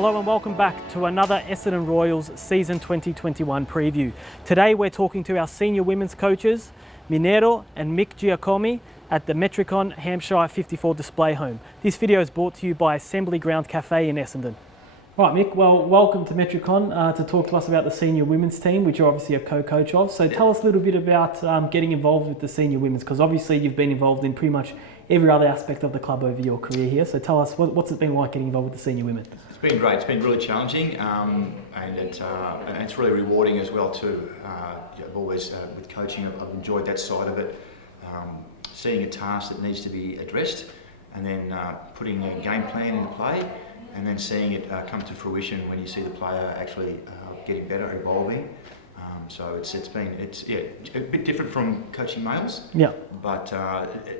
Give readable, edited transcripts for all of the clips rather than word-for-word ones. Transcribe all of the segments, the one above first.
Hello and welcome back to another Essendon Royals Season 2021 preview. Today we're talking to our senior women's coaches, Mineiro and Mick Giacomi at the Metricon Hampshire 54 display home. This video is brought to you by Assembly Ground Cafe in Essendon. Right, Mick, well, welcome to Metricon to talk to us about the senior women's team, which you're obviously a co-coach of. So tell us a little bit about getting involved with the senior women's, because obviously you've been involved in pretty much every other aspect of the club over your career here. So tell us, what's it been like getting involved with the senior women? It's been great. It's been really challenging, and it's really rewarding as well too. I've always, with coaching, I've enjoyed that side of it. Seeing a task that needs to be addressed, and then putting a game plan into play, and then seeing it come to fruition when you see the player actually getting better, evolving. So it's a bit different from coaching males. Yeah. But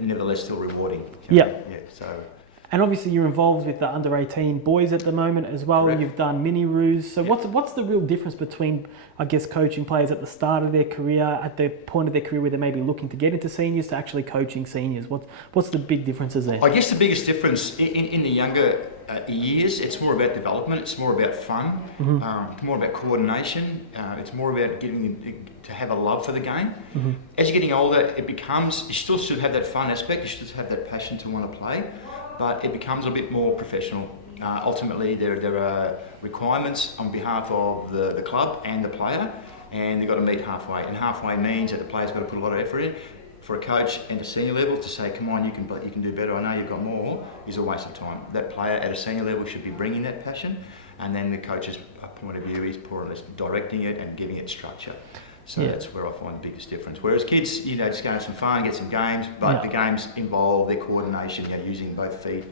nevertheless still rewarding. Yeah. Yeah. So. And obviously you're involved with the under 18 boys at the moment as well. Correct. You've done MiniRoos. So what's the real difference between, I guess, coaching players at the start of their career, at the point of their career where they may be looking to get into seniors, to actually coaching seniors? What's the big differences there? I guess the biggest difference in the younger years, it's more about development, it's more about fun, it's more about coordination, it's more about getting to have a love for the game. As you're getting older, you still should have that fun aspect, you should have that passion to want to play, but it becomes a bit more professional. Ultimately, there are requirements on behalf of the club and the player, and they've got to meet halfway. And halfway means that the player's got to put a lot of effort in. For a coach at a senior level to say, come on, you can do better, I know you've got more, is a waste of time. That player at a senior level should be bringing that passion, and then the coach's point of view is more or less directing it and giving it structure. So that's where I find the biggest difference. Whereas kids, just go have some fun, get some games, but the games involve their coordination, using both feet,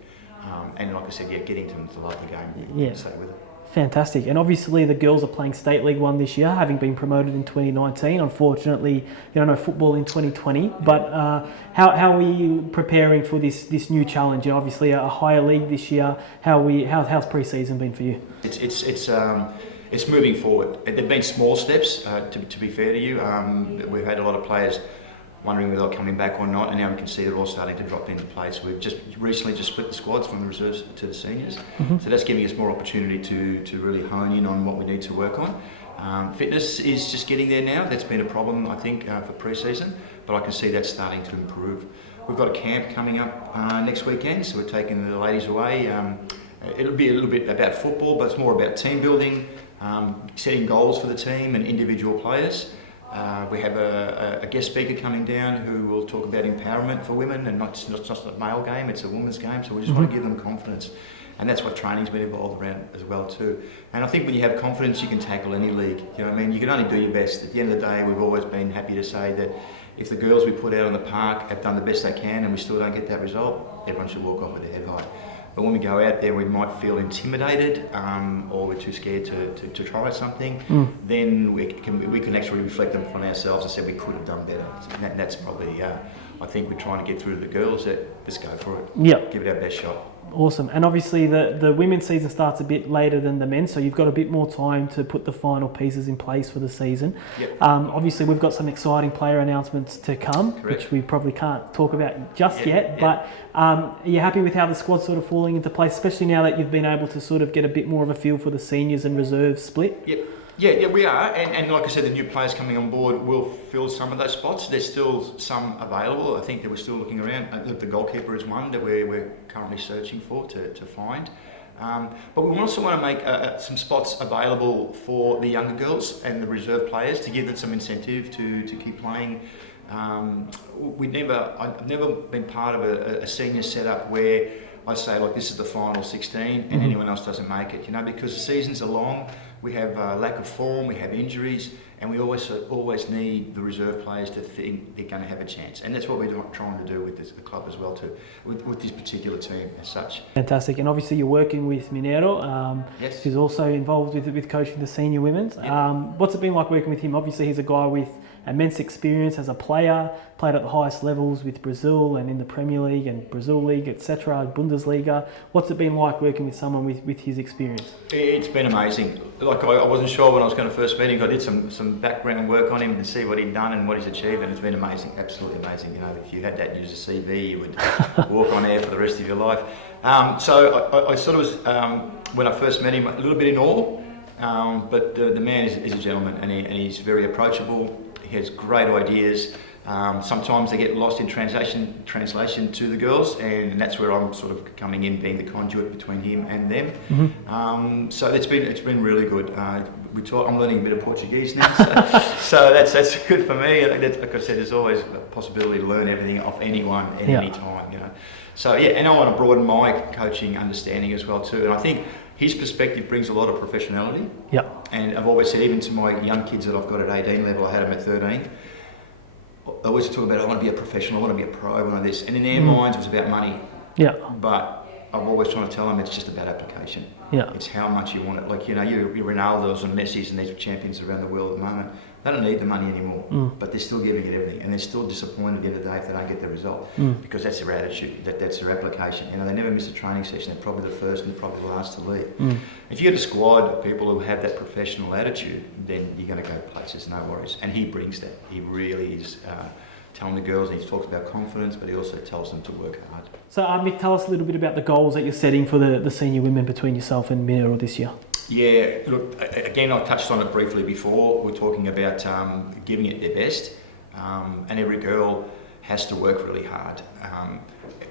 and like I said, getting them to love the game and stay with it. Fantastic. And obviously the girls are playing State League 1 this year, having been promoted in 2019. Unfortunately, no football in 2020. But how are you preparing for this new challenge? Obviously a higher league this year. How's pre-season been for you? It's moving forward. There've been small steps, to be fair to you. We've had a lot of players wondering whether they're coming back or not, and now we can see they're all starting to drop into place. We've just recently split the squads from the reserves to the seniors, so that's giving us more opportunity to really hone in on what we need to work on. Fitness is just getting there now. That's been a problem, I think, for pre-season, but I can see that starting to improve. We've got a camp coming up next weekend, so we're taking the ladies away. It'll be a little bit about football, but it's more about team building, setting goals for the team and individual players. We have a guest speaker coming down who will talk about empowerment for women, and not just a male game, it's a women's game, so we just want to give them confidence. And that's what training's been involved around as well too. And I think when you have confidence, you can tackle any league. You can only do your best. At the end of the day, we've always been happy to say that if the girls we put out on the park have done the best they can and we still don't get that result, everyone should walk off with their head high. But when we go out there, we might feel intimidated, or we're too scared to try something. Then we can actually reflect upon ourselves and say we could have done better. And that's probably, I think we're trying to get through to the girls that let's go for it. Yep. Give it our best shot. Awesome. And obviously the women's season starts a bit later than the men's, so you've got a bit more time to put the final pieces in place for the season. Yep. Obviously we've got some exciting player announcements to come, which we probably can't talk about just yet, but are you happy with how the squad's sort of falling into place, especially now that you've been able to sort of get a bit more of a feel for the seniors and reserves split? Yep. Yeah, we are, and like I said, the new players coming on board will fill some of those spots. There's still some available. I think that we're still looking around. The goalkeeper is one that we're currently searching for to find. But we also want to make some spots available for the younger girls and the reserve players to give them some incentive to keep playing. I've never been part of a senior setup where I say, like, this is the final 16 and anyone else doesn't make it, because the seasons are long, we have lack of form, we have injuries, and we always need the reserve players to think they're going to have a chance. And that's what we're trying to do with the club as well too, with this particular team as such. Fantastic. And obviously you're working with Mineiro, who's also involved with coaching the senior women's. What's it been like working with him? Obviously he's a guy with immense experience as a player, played at the highest levels with Brazil and in the Premier League and Brazil League, etc., Bundesliga. What's it been like working with someone with his experience? It's been amazing. Like, I wasn't sure when I was going to first meet him. I did some background work on him to see what he'd done and what he's achieved, and it's been amazing, absolutely amazing. If you had that as a CV, you would walk on air for the rest of your life. So I sort of was when I first met him, a little bit in awe, but the man is a gentleman, and he's very approachable. He has great ideas. Sometimes they get lost in translation to the girls, and that's where I'm sort of coming in, being the conduit between him and them. Mm-hmm. So it's been really good. I'm learning a bit of Portuguese now, so that's good for me. Like I said, there's always a possibility to learn everything off anyone at any time, you know. So yeah, and I want to broaden my coaching understanding as well too. And I think his perspective brings a lot of professionality. Yeah. And I've always said, even to my young kids that I've got at 18 level, I had them at 13. I always talk about, I want to be a professional, I want to be a pro, I want to this. And in their minds, it was about money. Yeah. But I'm always trying to tell them it's just about application. Yeah. It's how much you want it. Like, you know, your Ronaldos and Messis and these champions around the world at the moment, they don't need the money anymore, but they're still giving it everything. And they're still disappointed at the end of the day if they don't get the result, because that's their attitude, that's their application. You know, they never miss a training session. They're probably the first and they're probably the last to leave. If you get a squad of people who have that professional attitude, then you're going to go places, no worries. And he brings that. He really is telling the girls, and he talks about confidence, but he also tells them to work hard. So Mick, tell us a little bit about the goals that you're setting for the senior women between yourself and Mineiro this year. Yeah, look, again, I touched on it briefly before. We're talking about giving it their best, and every girl has to work really hard.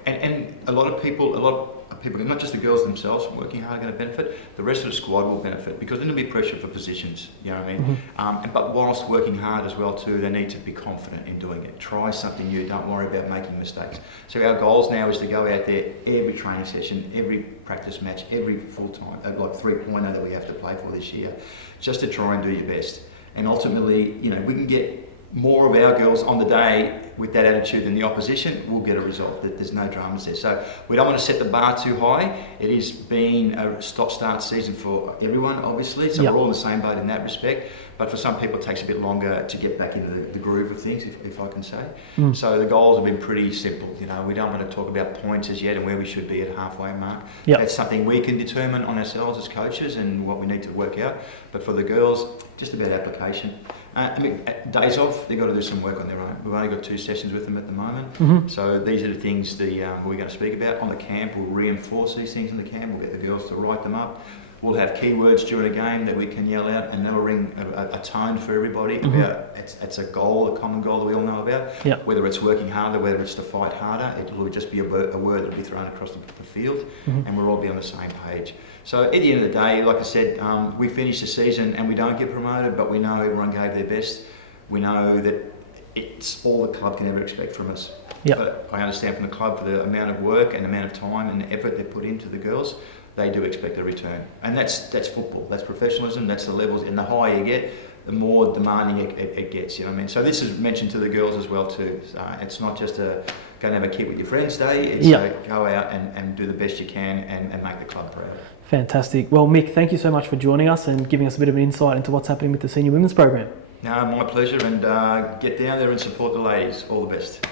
And a lot of people, not just the girls themselves working hard, are going to benefit. The rest of the squad will benefit, because then there'll be pressure for positions. You know what I mean? But whilst working hard as well too, they need to be confident in doing it. Try something new. Don't worry about making mistakes. So our goals now is to go out there every training session, every practice match, every full time, like 3-pointer that we have to play for this year, just to try and do your best. And ultimately, you know, we can get more of our girls on the day with that attitude than the opposition, we'll get a result. There's no dramas there. So we don't want to set the bar too high. It has been a stop-start season for everyone, obviously, so we're all in the same boat in that respect. But for some people, it takes a bit longer to get back into the groove of things, if I can say. So the goals have been pretty simple. You know, we don't want to talk about points as yet and where we should be at halfway mark. That's something we can determine on ourselves as coaches and what we need to work out. But for the girls, just about application. I mean, days off, they've got to do some work on their own. We've only got 2 sessions with them at the moment. So these are the things we're going to speak about. On the camp, we'll reinforce these things in the camp. We'll get the girls to write them up. We'll have keywords during a game that we can yell out, and that'll ring a tone for everybody about it's a goal, a common goal that we all know about. Whether it's working harder, whether it's to fight harder, it will just be a word that will be thrown across the field, and we'll all be on the same page. So at the end of the day, like I said, we finish the season and we don't get promoted, but we know everyone gave their best. We know that it's all the club can ever expect from us. But I understand from the club, for the amount of work and the amount of time and effort they put into the girls, they do expect a return. And that's football, that's professionalism, that's the levels. And the higher you get, the more demanding it gets, you know what I mean? So this is mentioned to the girls as well too. It's not just go and have a kid with your friends day, it's go out and do the best you can and make the club proud. Fantastic. Well, Mick, thank you so much for joining us and giving us a bit of an insight into what's happening with the Senior Women's Program. No, my pleasure, and get down there and support the ladies. All the best.